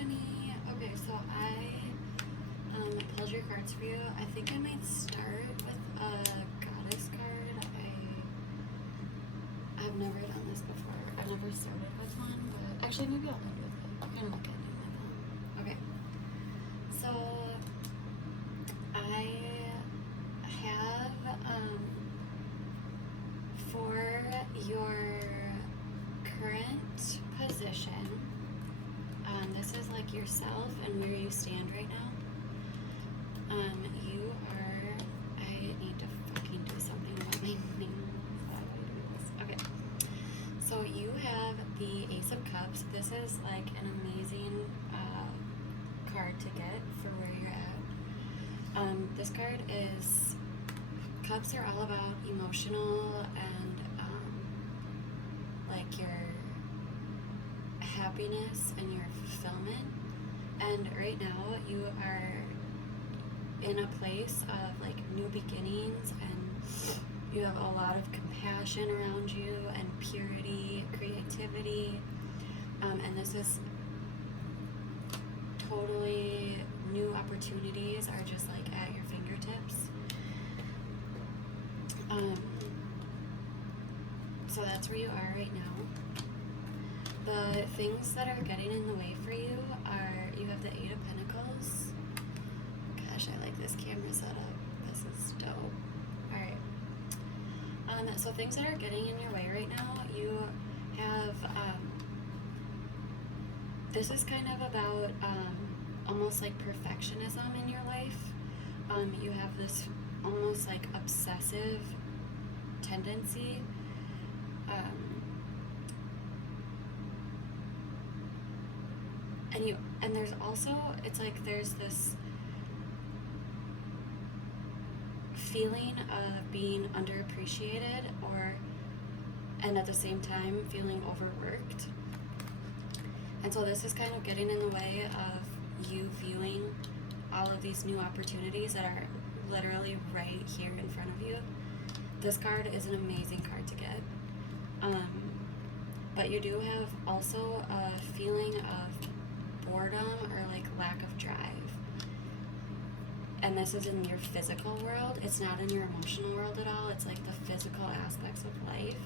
honey. Okay, so I pulled your cards for you. I think I might start with a goddess card. I've never done this before. I've never started with one, but actually maybe I'll end with it. I kind of like ending with them. Okay. So I have for your current position, this is like yourself and where you stand right now. You are, I need to fucking do something about my nails. How do I do this? Okay. So you have the Ace of Cups. This is like an amazing card to get for where you're at. This card is, Cups are all about emotional and like your happiness and your fulfillment. And right now you are in a place of like new beginnings, and you have a lot of compassion around you and purity, creativity, and this is totally new opportunities are just like at your fingertips. So that's where you are right now. The things that are getting in the way for you are, you have the Eight of Pentacles. Gosh, I like this camera setup. This is dope. Alright. So things that are getting in your way right now, you have, this is kind of about almost like perfectionism in your life. You have this almost like obsessive tendency. And there's also, it's like there's this feeling of being underappreciated, and at the same time feeling overworked. And so this is kind of getting in the way of you viewing all of these new opportunities that are literally right here in front of you. This card is an amazing card to get. But you do have also a feeling of boredom or like lack of drive. And this is in your physical world. It's not in your emotional world at all. It's like the physical aspects of life.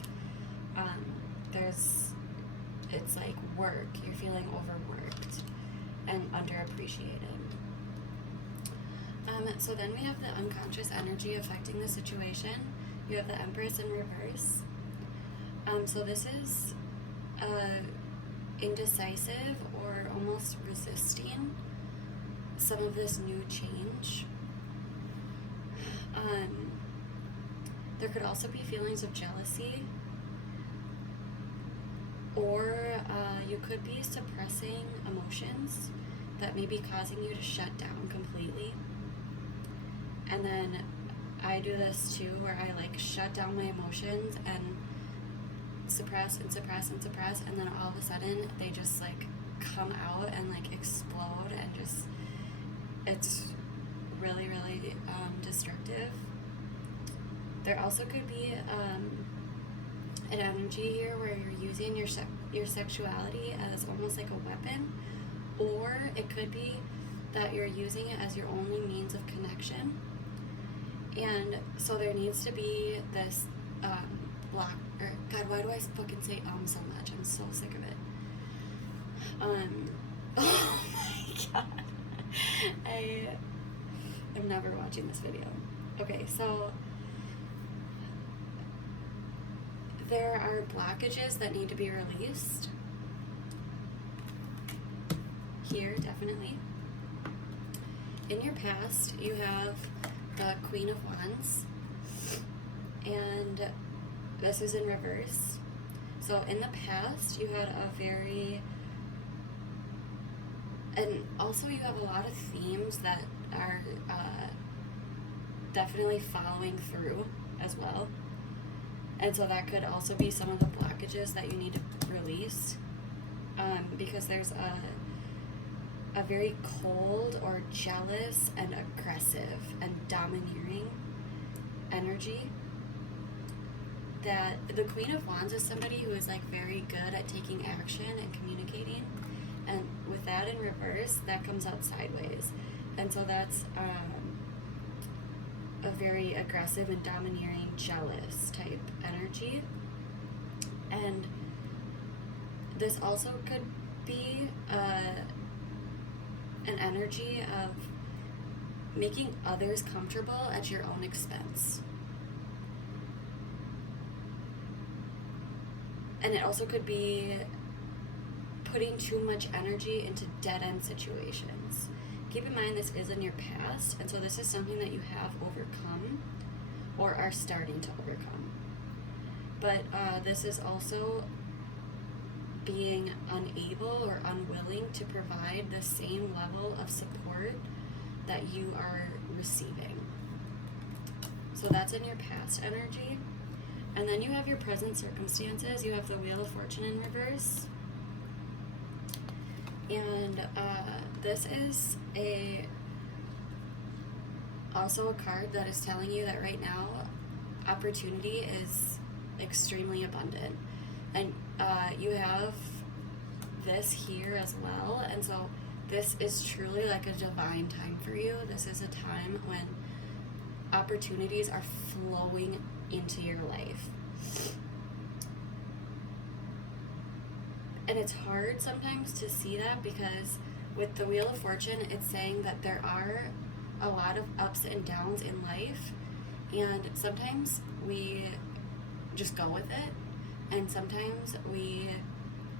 It's like work. You're feeling overworked and underappreciated. So then we have the unconscious energy affecting the situation. You have the Empress in reverse. So this is indecisive or almost resisting some of this new change. There could also be feelings of jealousy, or you could be suppressing emotions that may be causing you to shut down completely. And then I do this too, where I like shut down my emotions and suppress and suppress and suppress, and then all of a sudden they just like come out and like explode, and just, it's really, really destructive. There also could be an energy here where you're using your sexuality as almost like a weapon, or it could be that you're using it as your only means of connection. And so there needs to be this block, or God, why do I fucking say so much? I'm so sick of it. Oh my God. I'm never watching this video. Okay, so there are blockages that need to be released. Here, definitely. In your past, you have the Queen of Wands, and this is in reverse. So in the past, you had a very, and also you have a lot of themes that are definitely following through as well. And so that could also be some of the blockages that you need to release, because there's a very cold or jealous and aggressive and domineering energy. That the Queen of Wands is somebody who is like very good at taking action and communicating, and with that in reverse, that comes out sideways. And so that's a very aggressive and domineering, jealous type energy. And this also could be an energy of making others comfortable at your own expense. And it also could be putting too much energy into dead-end situations. Keep in mind this is in your past, and so this is something that you have overcome or are starting to overcome. But this is also being unable or unwilling to provide the same level of support that you are receiving. So that's in your past energy. And then you have your present circumstances. You have the Wheel of Fortune in reverse. And this is also a card that is telling you that right now opportunity is extremely abundant. And you have this here as well. And so this is truly like a divine time for you. This is a time when opportunities are flowing into your life. And it's hard sometimes to see that because with the Wheel of Fortune, it's saying that there are a lot of ups and downs in life, and sometimes we just go with it, and sometimes we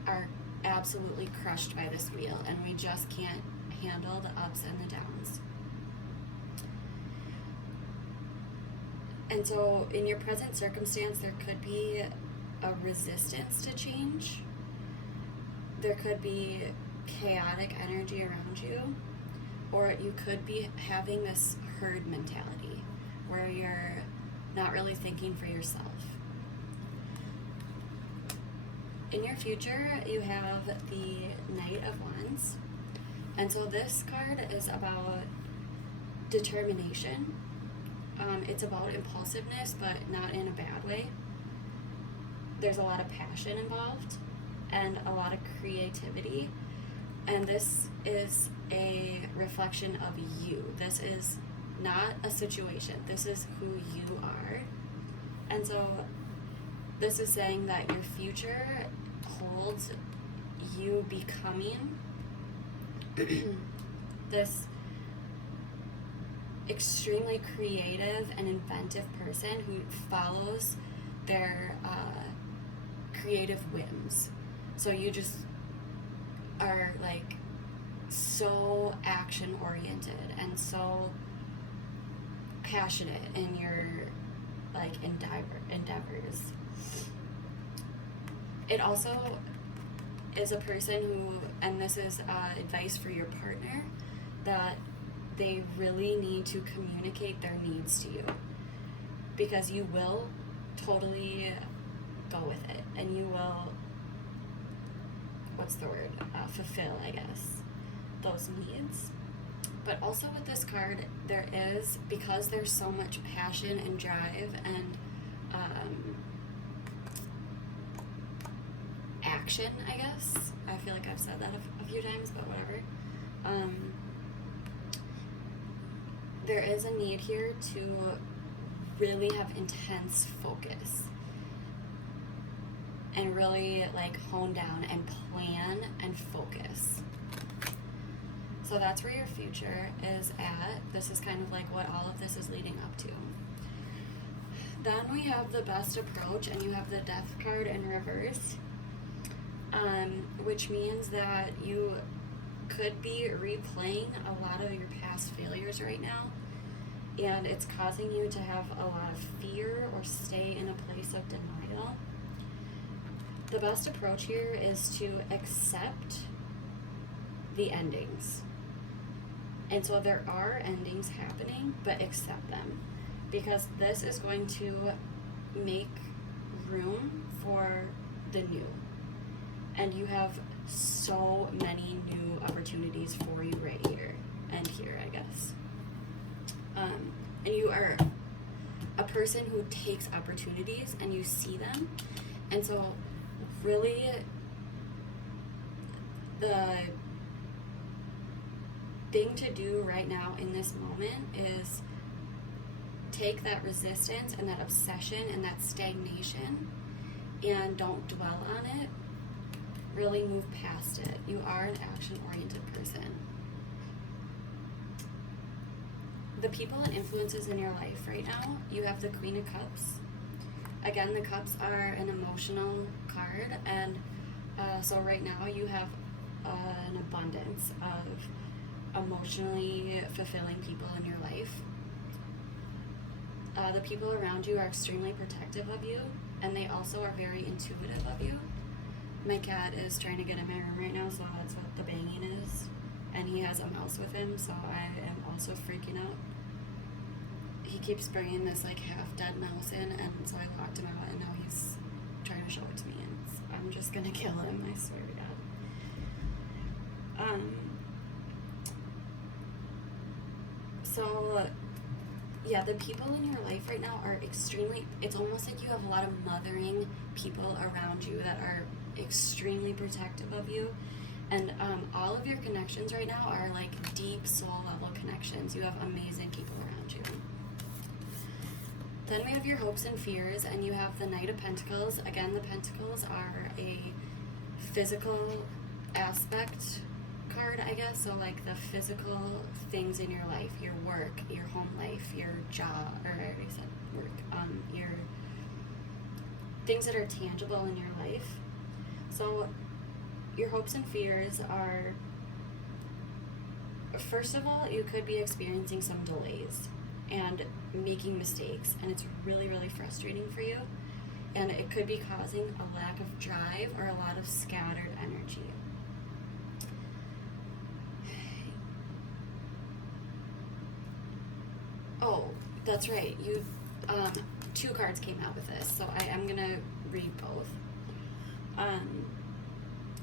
are absolutely crushed by this wheel and we just can't handle the ups and the downs. And so in your present circumstance, there could be a resistance to change. There could be chaotic energy around you, or you could be having this herd mentality where you're not really thinking for yourself. In your future, you have the Knight of Wands. And so this card is about determination. It's about impulsiveness, but not in a bad way. There's a lot of passion involved and a lot of creativity. And this is a reflection of you. This is not a situation. This is who you are. And so this is saying that your future holds you becoming this extremely creative and inventive person who follows their creative whims. So you just are like so action oriented and so passionate in your like endeavors. It also is a person who, and this is advice for your partner, that they really need to communicate their needs to you, because you will totally go with it and you will, fulfill, I guess, those needs. But also with this card, there is, because there's so much passion and drive and action, I guess. I feel like I've said that a few times, but whatever. There is a need here to really have intense focus and really like hone down and plan and focus. So that's where your future is at. This is kind of like what all of this is leading up to. Then we have the best approach, and you have the Death card in reverse, which means that you could be replaying a lot of your past failures right now, and it's causing you to have a lot of fear or stay in a place of denial. The best approach here is to accept the endings. And so there are endings happening, but accept them, because this is going to make room for the new. And you have so many new opportunities for you right here and here, I guess. And you are a person who takes opportunities and you see them. And so really the thing to do right now in this moment is take that resistance and that obsession and that stagnation and don't dwell on it. Really move past it. You are an action-oriented person. The people and influences in your life right now, you have the Queen of Cups. Again, the Cups are an emotional card, and so right now you have an abundance of emotionally fulfilling people in your life. The people around you are extremely protective of you, and they also are very intuitive of you. My cat is trying to get in my room right now, so that's what the banging is. And he has a mouse with him, so I am also freaking out. He keeps bringing this like half-dead mouse in, and so I locked him out, and now he's trying to show it to me, and I'm just gonna kill him, I swear to God. So yeah, the people in your life right now are extremely, it's almost like you have a lot of mothering people around you that are extremely protective of you. And all of your connections right now are like deep soul level connections. You have amazing people around you. Then we have your hopes and fears, and you have the Knight of Pentacles. Again, the Pentacles are a physical aspect card, I guess. So like the physical things in your life, your work, your home life, your job, or I already said work, your things that are tangible in your life. So your hopes and fears are, first of all, you could be experiencing some delays and making mistakes, and it's really, really frustrating for you. And it could be causing a lack of drive or a lot of scattered energy. Oh, that's right. You, two cards came out with this, so I am gonna read both.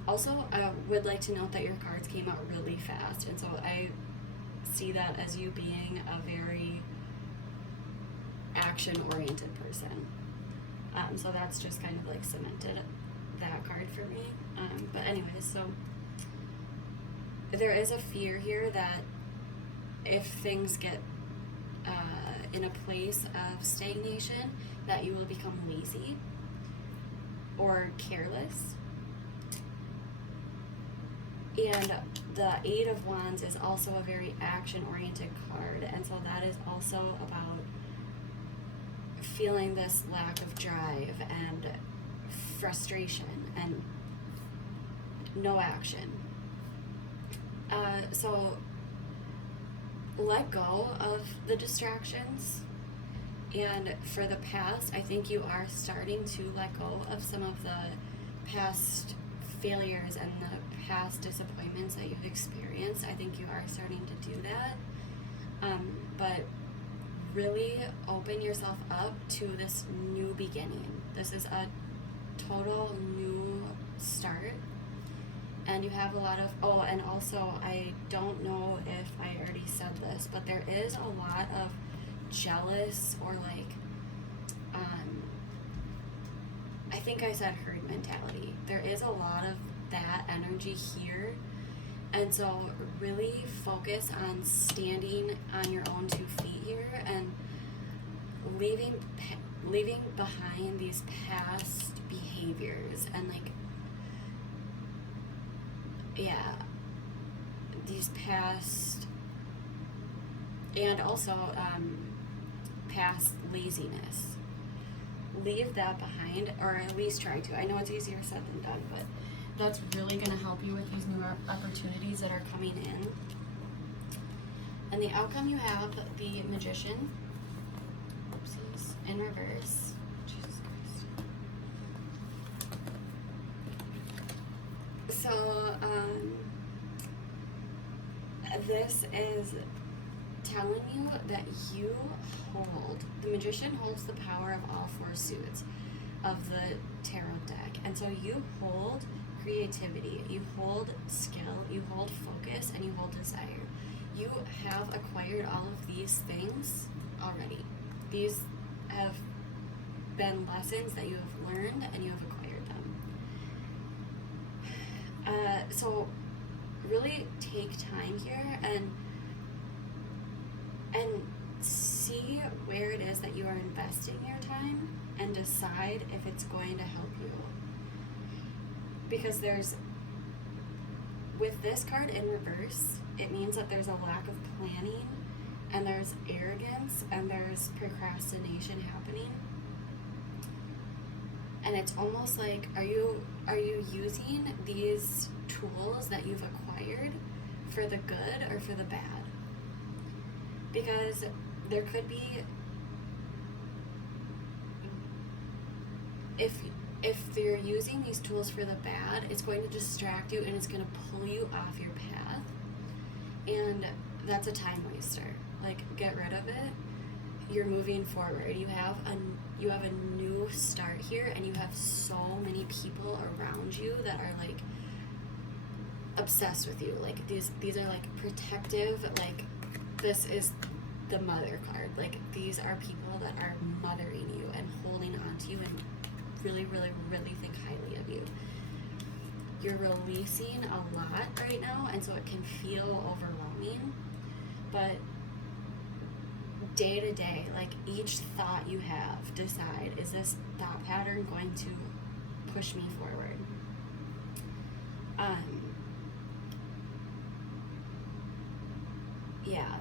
Also, I would like to note that your cards came out really fast, and so I see that as you being a very action-oriented person. So that's just kind of like cemented that card for me. But anyways, so there is a fear here that if things get in a place of stagnation, that you will become lazy or careless. And the Eight of Wands is also a very action-oriented card, and so that is also about feeling this lack of drive and frustration and no action. So let go of the distractions, and for the past, I think you are starting to let go of some of the past failures and the past disappointments that you've experienced. I think you are starting to do that, but really open yourself up to this new beginning. This is a total new start, and you have a lot of, oh, and also I don't know if I already said this, but there is a lot of jealous or like I think I said herd mentality. There is a lot of that energy here, and so really focus on standing on your own 2 feet here and leaving behind these past behaviors and like, yeah, these past, and also past laziness. Leave that behind, or at least try to. I know it's easier said than done, but that's really going to help you with these new opportunities that are coming in. And the outcome, you have the Magician. Oopsies. In reverse. Jesus Christ. So, this is telling you that you hold, the Magician holds the power of all 4 suits of the tarot deck. And so you hold creativity, you hold skill, you hold focus, and you hold desire. You have acquired all of these things already. These have been lessons that you have learned, and you have acquired them. So really really take time here and see where it is that you are investing your time and decide if it's going to help you. Because with this card in reverse, it means that there's a lack of planning, and there's arrogance, and there's procrastination happening. And it's almost like, are you using these tools that you've acquired for the good or for the bad? Because there could be, if you're using these tools for the bad, it's going to distract you and it's going to pull you off your path, and that's a time waster. Like, get rid of it. You're moving forward. You have a new start here, and you have so many people around you that are like obsessed with you. Like these are like protective. Like, this is the mother card. Like, these are people that are mothering you and holding on to you and really, really, really think highly of you. You're releasing a lot right now, and so it can feel overwhelming, but day to day, like, each thought you have, decide, is this thought pattern going to push me forward? Yeah.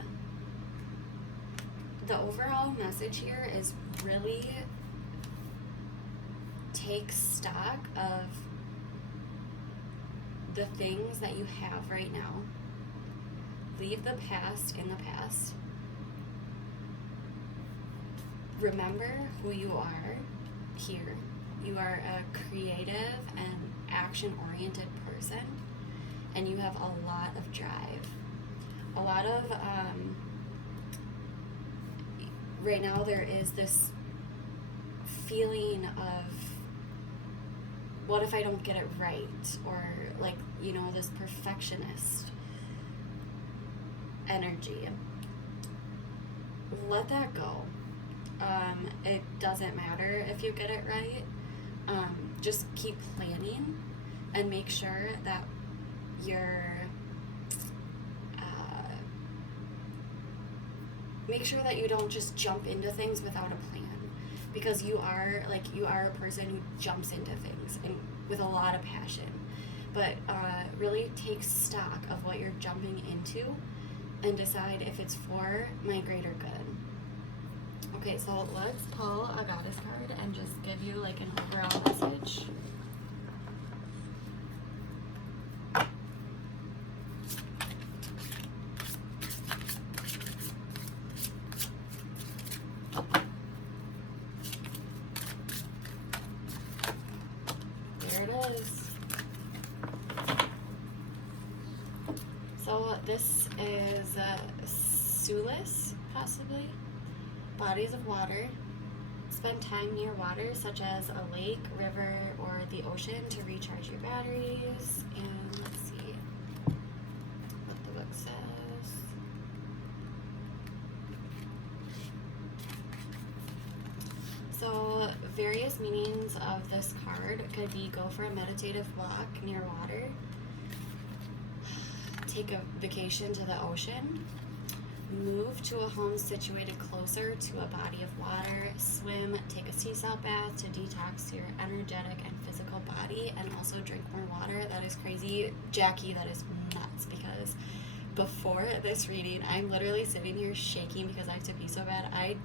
The overall message here is really take stock of the things that you have right now. Leave the past in the past. Remember who you are here. You are a creative and action-oriented person, and you have a lot of drive. A lot of, right now there is this feeling of, what if I don't get it right? Or, like, you know, this perfectionist energy. Let that go. It doesn't matter if you get it right. Just keep planning and make sure that make sure that you don't just jump into things without a plan, because you are a person who jumps into things and with a lot of passion. But really take stock of what you're jumping into and decide if it's for my greater good. Okay, so let's pull a goddess card and just give you like an overall message. There it is. So this is Sulis, possibly. Bodies of water. Spend time near water, such as a lake, river, or the ocean, to recharge your batteries. And let's see what the book says. So various meanings of this card could be: go for a meditative walk near water, take a vacation to the ocean, move to a home situated closer to a body of water, swim, take a sea salt bath to detox your energetic and physical body, and also drink more water. That is crazy. Jackie, that is nuts, because before this reading, I'm literally sitting here shaking because I have to pee so bad. I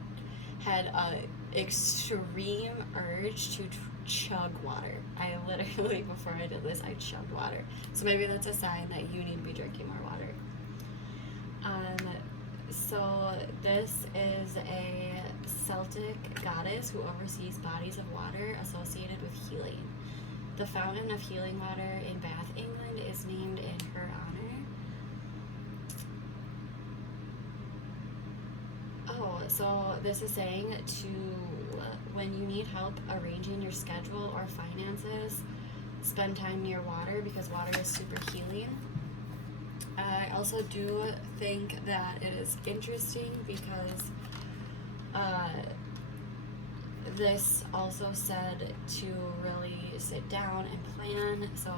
had an extreme urge to chug water. I literally, before I did this, I chugged water. So maybe that's a sign that you need to be drinking more water. So this is a Celtic goddess who oversees bodies of water associated with healing. The fountain of healing water in Bath, England is named in her honor. Oh, so this is saying to, when you need help arranging your schedule or finances, spend time near water, because water is super healing. I also do think that it is interesting because this also said to really sit down and plan. So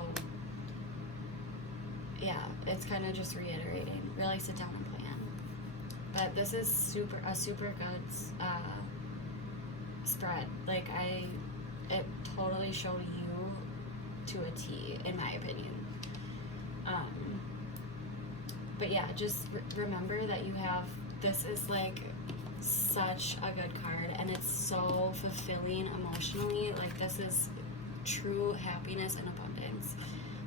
yeah, it's kind of just reiterating. Really sit down and plan. But this is a super good spread. Like it totally showed you to a T, in my opinion. But yeah, just remember that you have, this is like such a good card, and it's so fulfilling emotionally. Like, this is true happiness and abundance.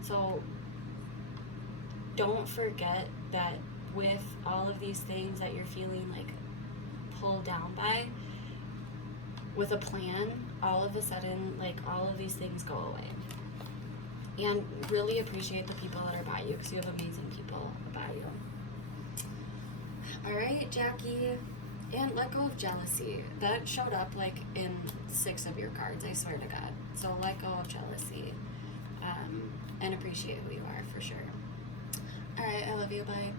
So don't forget that with all of these things that you're feeling like pulled down by, with a plan, all of a sudden, like, all of these things go away. And really appreciate the people that are by you, because you have amazing people by you. All right, Jackie. And let go of jealousy. That showed up like in 6 of your cards, I swear to God. So let go of jealousy. And appreciate who you are, for sure. All right, I love you. Bye.